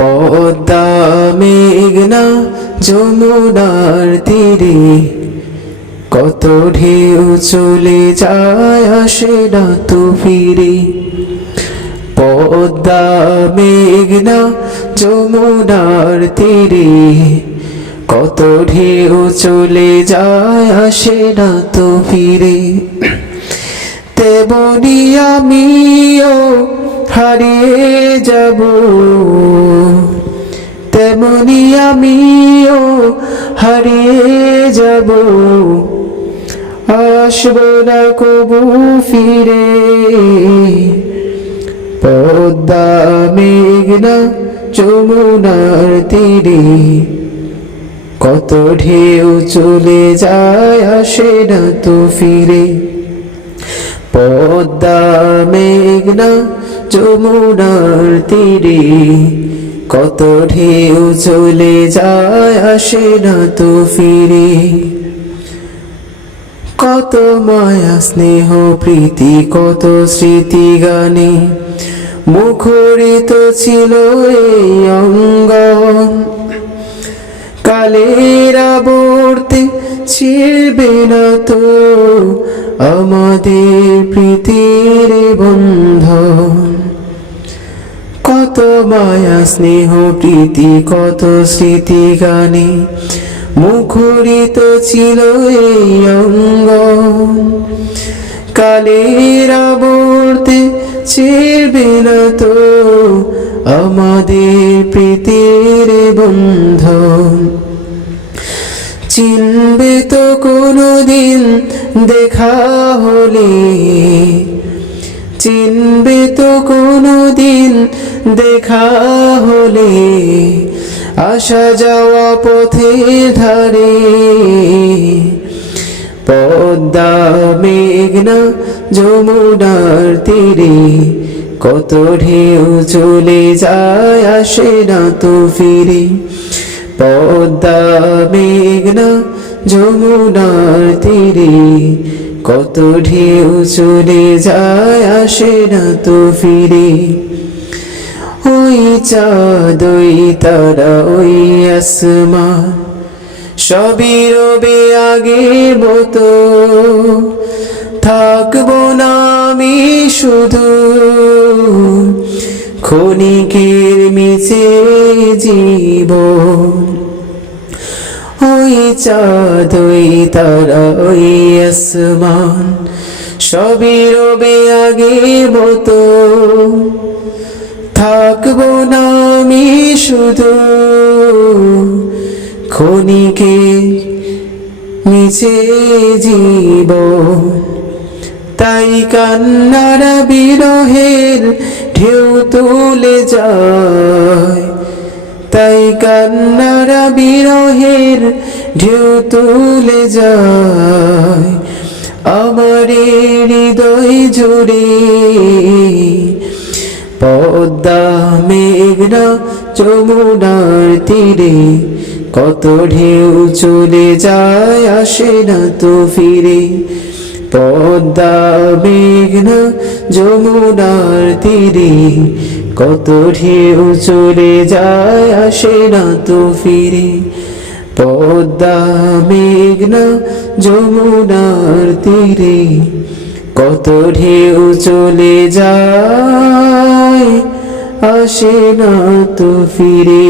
পদ্মা মেঘনা যমুনার তীরে কত ঢেউ চলে যায় আসে না তো ফিরে। পদ্মা মেঘনা যমুনার তীরে কত ঢেউ চলে যায় আসে না তো ফিরে। তেমনি আমিও হারিয়ে যাব, তেমনি আমিও হারিয়ে যাব, আসব না কবু ফিরে। পদ্মা মেঘনা যমুনার তীরে কত ঢেউ চলে যায় আসে না তো ফিরে। পদ্মা মেঘনা যমুনার তীরে কত ঢেউ চলে যায় আসে না তো ফিরে। কত মায়া স্নেহ প্রীতি কত স্মৃতি গানে মুখরিত ছিল এই অঙ্গন। কালের আবর্তে ছিড়বে না তো আমাদের প্রীতির বন্ধন। কত মায়া স্নেহ প্রীতি কত স্মৃতি গানে মুখরিত ছিল এই অঙ্গন। কালের আবর্তে ছিড়বে না তো আমাদের প্রীতির বন্ধন। চিনবে তো কোনোদিন দেখা হলে, চিনবে তো কোনোদিন দেখা হলে আসা যাওয়া পথের ধারে। পদ্মা মেঘনা যমুনার তীরে কত ঢেউ চলে যায় আসে না তো ফিরে। পদ্মা মেঘনা যমুনার তীরে কত ঢেউ চলে যায় আসে না তো ফিরে। ওই চাঁদ ওই তারা ওই আসমান সবই রবে আগের মতো, থাকবো না আমি শুধু ক্ষণিকের মিছে জীবন। ওই চাঁদ ওই তারা ওই আসমান সবই রবে আগের মতো, থাকবো না আমি শুধু ক্ষণিকের মিছে জীবন। তাই কান্নারা বিরহের ঢেউ তুলে যায়, তাই কান্নারা বিরহের ঢেউ তুলে যায় আমার হৃদয় জুড়ে। পদ্মা মেঘনা যমুনার তীরে কত ঢেউ চলে যায় আসে না তো ফিরে। পদ্মা মেঘনা যমুনার তীরে কত ঢেউ চলে যায় আসে না তো ফিরে। পদ্মা মেঘনা যমুনার তীরে কত ঢেউ চলে যায় আসে না তো ফিরে।